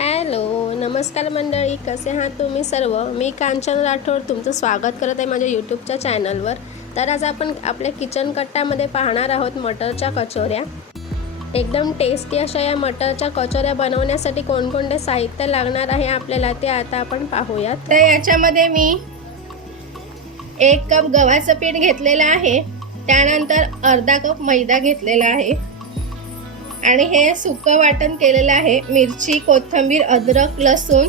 Hello नमस्कार मंडळी, कसे आहात तुम्ही सर्व। मी कांचन राठोड तुमचं स्वागत करत आहे माझ्या यूट्यूबच्या चॅनलवर। तर आज आपण आपल्या किचन कट्टामध्ये पाहणार आहोत मटरच्या कचोऱ्या। एकदम टेस्टी अशा या मटरच्या कचोऱ्या बनवण्यासाठी कोणकोणते साहित्य लागणार आहे आपल्याला ते आता आपण पाहूयात। तर याच्यामध्ये मी 1 कप गव्हाचं पीठ घेतलेलं आहे, त्यानंतर अर्धा कप मैदा घेतलेला आहे आणि हे सुकं वाटण केलेलं आहे। मिरची, कोथिंबीर, अद्रक, लसूण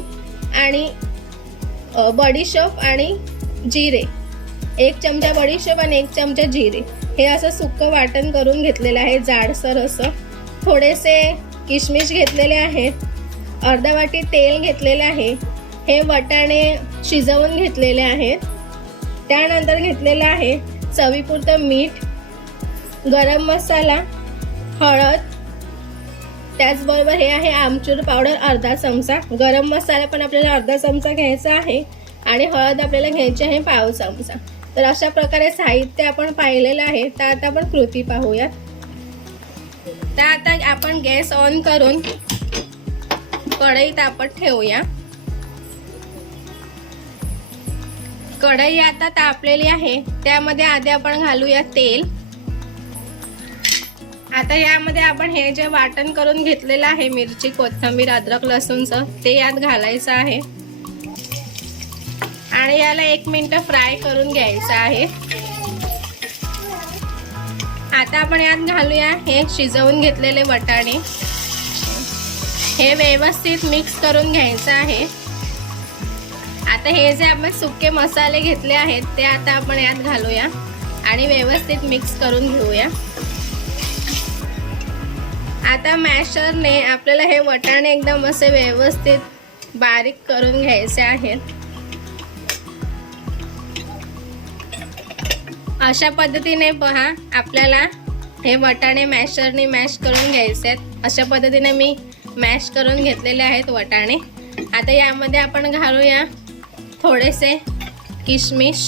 आणि बडीशोप आणि जिरे, 1 चमचा बडीशोप आणि 1 चमचा जिरे, हे असं सुकं वाटण करून घेतलेलं आहे जाडसर असं। थोडेसे किशमिश घेतलेले आहेत, अर्धा वाटी तेल घेतलेले आहे। हे वाटाणे शिजवून घेतलेले आहेत। त्यानंतर घेतलेलं आहे चवीपुरतं मीठ, गरम मसाला, हळद, त्याचबरोबर हे आहे आमचूर पावडर अर्धा चमचा, गरम मसाला पण आपल्याला अर्धा चमचा घ्यायचा आहे आणि हळद आपल्याला घ्यायची आहे पाव चमचा। तर अशा प्रकारे साहित्य आपण पाहिलेलं आहे। तर आता आपण कृती पाहूया। तर आता आपण गॅस ऑन करून कढई तापत ठेवूया। कढई आता तापलेली आहे, त्यामध्ये आधी आपण घालूया तेल। आता यामध्ये आपण हे जे वाटण करून घेतलेलं आहे मिरची, कोथिंबीर, अद्रक, लसूणचं, ते यात घालायचं आहे आणि याला 1 मिनिट फ्राय करून घ्यायचं आहे। आता आपण यात घालूया हे शिजवून घेतलेले वाटाणे, हे व्यवस्थित मिक्स करून घ्यायचं आहे। आता हे जे आपण सुके मसाले घेतले आहेत ते आता आपण यात घालूया आणि व्यवस्थित मिक्स करून घेऊया। आता मॅशरने आपल्याला हे वाटाणे एकदम असे व्यवस्थित बारीक करून घ्यायचे आहेत। अशा पद्धतीने पहा, आपल्याला हे वाटाणे मॅशरने मॅश करून घ्यायचे आहेत। अशा पद्धतीने मी मॅश करून घेतलेले आहेत वाटाणे। आता यामध्ये आपण घालूया थोडेसे किशमिश।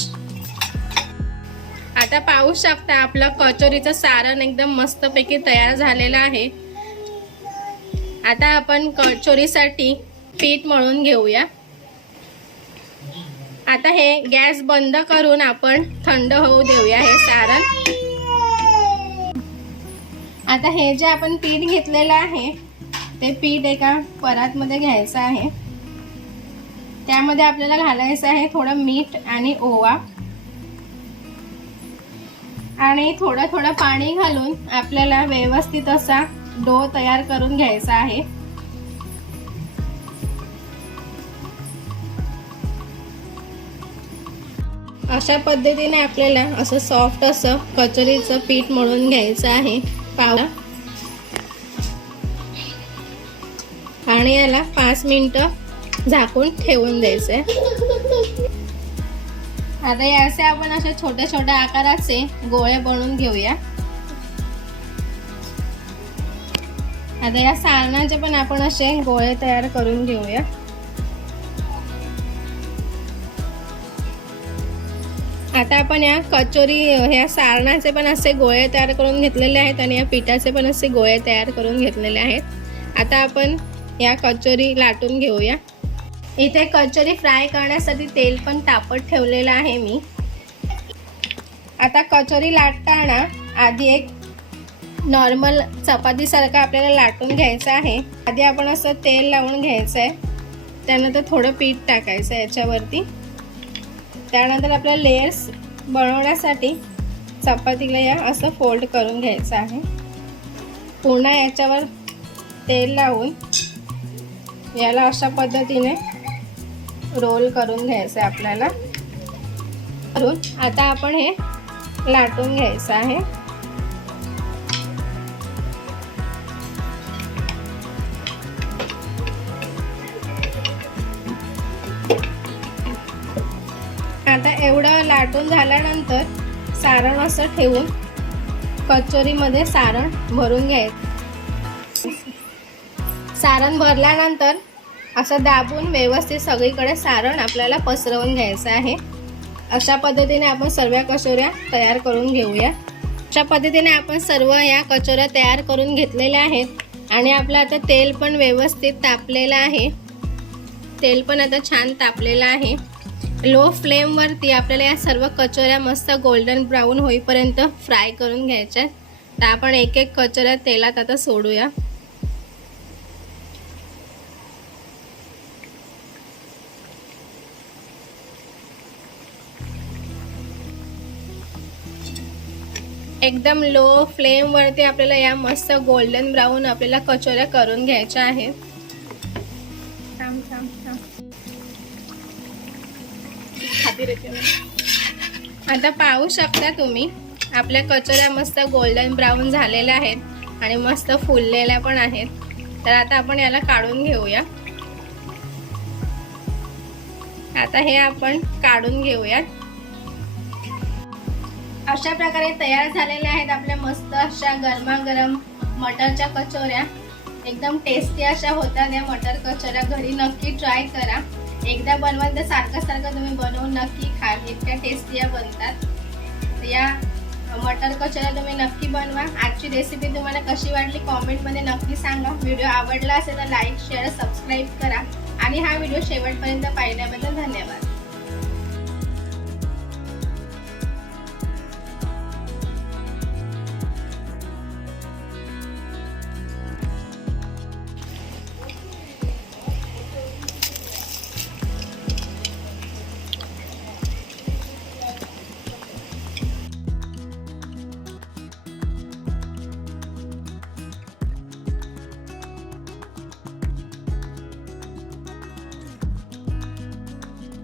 आता पाहू शकता आपलं कचोरीचं सारण एकदम मस्तपैकी तयार झालेलं आहे। आता आपण कचोरीसाठी पीठ मळून घेऊया। आता हे गॅस बंद करून आपण थंड होऊ देऊया हे सारण। आता हे जे आपण पीठ घेतलेलं आहे ते पीठ एका परातमध्ये घ्यायचं आहे। त्यामध्ये आपल्याला घालायचं आहे थोडं मीठ आणि ओवा आणि थोडं पाणी घालून आपल्याला व्यवस्थित असा डो तयार करून घ्यायचा आहे। अशा पद्धतीने आपल्याला असं सॉफ्ट असं कचोरीचं पीठ मळून घ्यायचं आहे पावा आणि याला 5 मिनिटं झाकून ठेवून द्यायचं आहे। आता याचे आपण असे छोटे छोटे आकाराचे गोळे बनवून घेऊया। आता या सारणाचे पण आपण असे गोळे तयार करून घेऊया। आता आपण या कचोरी ह्या सारणाचे पण असे गोळे तयार करून घेतलेले आहेत आणि या पिठाचे पण असे गोळे तयार करून घेतलेले आहेत। आता आपण या कचोरी लाटून घेऊया। इथे कचोरी फ्राय करण्यासाठी तेल पण तापत ठेवलेलं आहे मी। आता कचोरी लाटताना आधी एक नॉर्मल चपातीसारखं आपल्याला लाटून घ्यायचं आहे। आधी आपण असं तेल लावून घ्यायचं आहे, त्यानंतर थोडं पीठ टाकायचं आहे याच्यावरती। त्यानंतर आपल्याला लेयर्स बनवण्यासाठी चपातीला या असं फोल्ड करून घ्यायचं आहे। पुन्हा याच्यावर तेल लावून याला अशा पद्धतीने रोल करून घ्यायचं आहे आपल्याला। आता आपण हे लाटून घ्यायचं आहे। आता एवढं लाटून झाल्यानंतर सारण असं ठेवून कचोरीमध्ये सारण भरून घ्यायचं। सारण भरल्यानंतर असं दाबून व्यवस्थित सगळीकडे सारण आपल्याला पसरवून घ्यायचं आहे। अशा पद्धतीने आपण सर्व कचोऱ्या तयार करून घेऊया। अशा पद्धतीने आपण सर्व या कचोऱ्या तयार करून घेतलेल्या आहेत आणि आपलं आता तेल पण व्यवस्थित तापलेलं आहे. तेल पण आता छान तापलेलं आहे. लो फ्लेमवरती आपल्याला या सर्व कचोऱ्या मस्त गोल्डन ब्राऊन होईपर्यंत फ्राय करून घ्यायच्या. तर आपण एक एक कचोऱ्या तेलात आता सोडूया. एकदम लो फ्लेमवरती आपल्याला या मस्त गोल्डन ब्राऊन आपल्याला कचोऱ्या करून घ्यायच्या आहेत. आता पाहू शकता तुम्ही आपल्या कचोऱ्या मस्त गोल्डन ब्राऊन झालेल्या आहेत आणि मस्त फुललेल्या पण आहेत. तर आता आपण याला काढून घेऊया. आता हे आपण काढून घेऊयात. अशा प्रकारे तयार झालेल्या आहेत आपल्या मस्त अशा गरमागरम मटरच्या कचोऱ्या. एकदम टेस्टी अशा होतात या मटर कचोऱ्या. घरी नक्की ट्राय करा. एकदा बनवाल तर सारखं तुम्ही बनवून नक्की खा. इतक्या टेस्टी या बनतात. तर या मटर कचोऱ्या तुम्ही नक्की बनवा. आजची रेसिपी तुम्हाला कशी वाटली कॉमेंटमध्ये नक्की सांगा. व्हिडिओ आवडला असेल तर लाईक शेअर सबस्क्राईब करा आणि हा व्हिडिओ शेवटपर्यंत पाहिल्याबद्दल धन्यवाद.